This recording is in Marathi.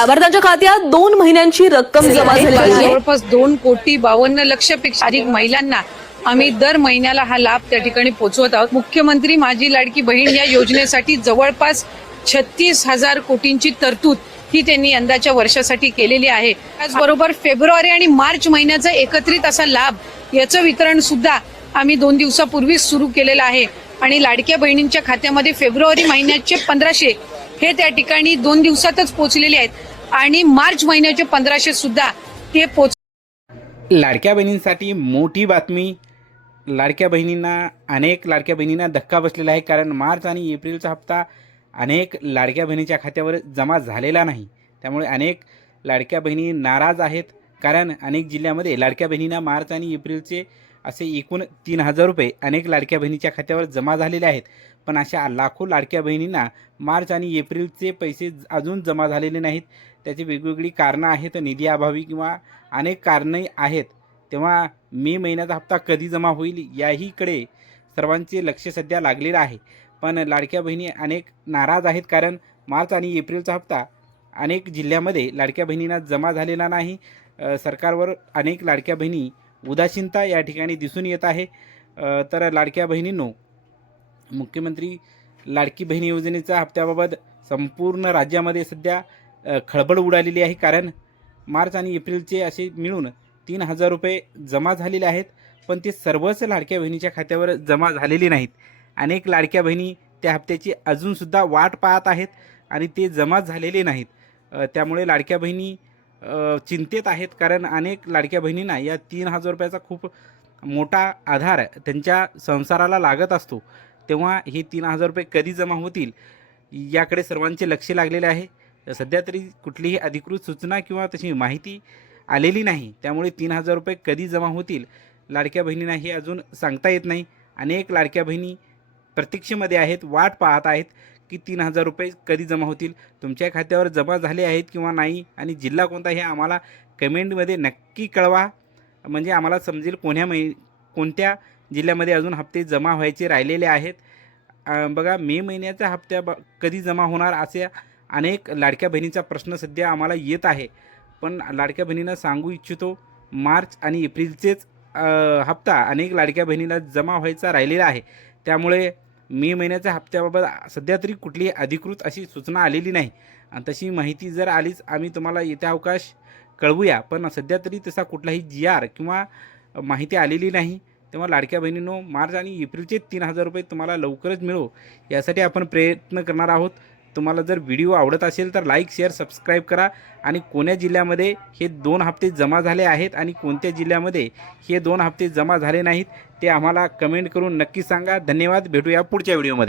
त्यावर त्यांच्या खात्यात 2 महिन्यांची रक्कम जमा झाली आहे। जवळपास 2,52,00,000पेक्षा अधिक महिलांना आम्ही दर महिन्याला हा लाभ त्या ठिकाणी पोहोचवत आहोत। मुख्यमंत्री माझी लाडकी बहीण या योजनेसाठी जवळपास 36,000 कोटींची तरतूद ही त्यांनी यंदाच्या वर्षासाठी केलेली आहे। त्याचबरोबर फेब्रुवारी आणि मार्च महिन्याचा एकत्रित असा लाभ याचं वितरण सुद्धा आम्ही 2 दिवसापूर्वीच सुरू केलेलं आहे आणि लाडक्या बहिणींच्या खात्यामध्ये फेब्रुवारी महिन्याचे 1500 हे त्या ठिकाणी 2 दिवसातच पोहोचलेले आहेत आणि मार्च महिन्याचे 1500 सुद्धा ते लाडक्या बहिणींसाठी मोठी बातमी। अनेक लाडक्या बहिणींना धक्का बसलेला आहे, कारण मार्च आणि एप्रिलचा हप्ता अनेक लाडक्या बहिणीच्या खात्यावर जमा झालेला नाही। त्यामुळे अनेक लाडक्या बहिणी नाराज आहेत, कारण अनेक जिल्ह्यामध्ये लाडक्या बहिणींना मार्च आणि एप्रिलचे असे एकूण 3,000 रुपये अनेक लाडक्या बहिणीच्या खात्यावर जमा झालेले आहेत। पण अशा लाखो लाडक्या बहिणींना मार्च आणि एप्रिलचे पैसे अजून जमा झालेले नाहीत। त्याची वेगवेगळी कारणं आहेत, निधी अभावी किंवा अनेक कारणे आहेत। तेव्हा मे महिन्याचा हप्ता कधी जमा होईल याहीकडे सर्वांचे लक्ष सध्या लागलेलं आहे। पण लाडक्या बहिणी अनेक नाराज आहेत, कारण मार्च आणि एप्रिलचा हप्ता अनेक जिल्ह्यामध्ये लाडक्या बहिणींना जमा झालेला नाही। सरकारवर अनेक लाडक्या बहिणी उदासीनता या ठिकाणी दिसून येत आहे। तर लाडक्या बहिणींनो, मुख्यमंत्री लाडकी बहीण योजनेच्या हप्त्याबाबत संपूर्ण राज्यामध्ये सध्या खळबळ उडालेली आहे, कारण मार्च आणि एप्रिलचे असे मिळून 3,000 रुपये जमा झालेले आहेत, पण ते सर्वच लाडक्या बहिणीच्या खात्यावर जमा झालेले नाहीत। अनेक लाडक्या बहिणी त्या हप्त्याची अजूनसुद्धा वाट पाहत आहेत आणि ते जमा झालेले नाहीत। त्यामुळे लाडक्या बहिणी चिंतेत आहेत, कारण अनेक लाडक्या बहिणींना या 3,000 रुपयाचा खूप मोठा आधार त्यांच्या संसाराला लागत असतो। तेव्हा हे 3,000 रुपये कधी जमा होतील याकडे सर्वांचे लक्ष लागलेले आहे। सध्या तरी कुठलीही अधिकृत सूचना किंवा तशी माहिती आलेली नाही, त्यामुळे 3,000 रुपये कधी जमा होतील लाडक्या बहिणींना हे अजून सांगता येत नाही। अनेक लाडक्या बहिणी प्रतीक्षेमध्ये आहेत, वाट पाहत आहेत की 3,000 रुपये कधी जमा होतील, तुमच्या खात्यावर जमा झाले आहेत किंवा नाही, आणि जिल्हा कोणता हे आम्हाला कमेंटमध्ये नक्की कळवा, म्हणजे आम्हाला समजेल कोणत्या जिल्ह्यामध्ये अजून हप्ते जमा व्हायचे राहिलेले आहेत। बघा, मे महिन्याचा हप्त्या कधी जमा होणार असे अनेक लाडक्या बहिणीचा प्रश्न सध्या आम्हाला येत आहे। पण लाडक्या बहिणींना सांगू इच्छितो, मार्च आणि एप्रिलचेच हप्ता अनेक लाडक्या बहिणीला जमा व्हायचा राहिलेला आहे। त्यामुळे मे महिन्याच्या हप्त्याबाबत सध्या तरी कुठलीही अधिकृत अशी सूचना आलेली नाही, आणि तशी माहिती जर आलीच आम्ही तुम्हाला येत्या अवकाश कळवूया। पण सध्या तरी तसा कुठलाही GR किंवा माहिती आलेली नाही। तेव्हा लाडक्या बहिणींनो, मार्च आणि एप्रिलचे 3,000 रुपये तुम्हाला लवकरच मिळो यासाठी आपण प्रयत्न करणार आहोत। तुम्हाला जर व्हिडिओ आवडत असेल तर लाईक, शेअर, सबस्क्राईब करा, आणि कोण्या जिल्ह्यामध्ये हे 2 हप्ते जमा झाले आहेत आणि कोणत्या जिल्ह्यामध्ये हे 2 हप्ते जमा झाले नाहीत ते आम्हाला कमेंट करून नक्की सांगा। धन्यवाद, भेटूया पुढच्या व्हिडिओमध्ये।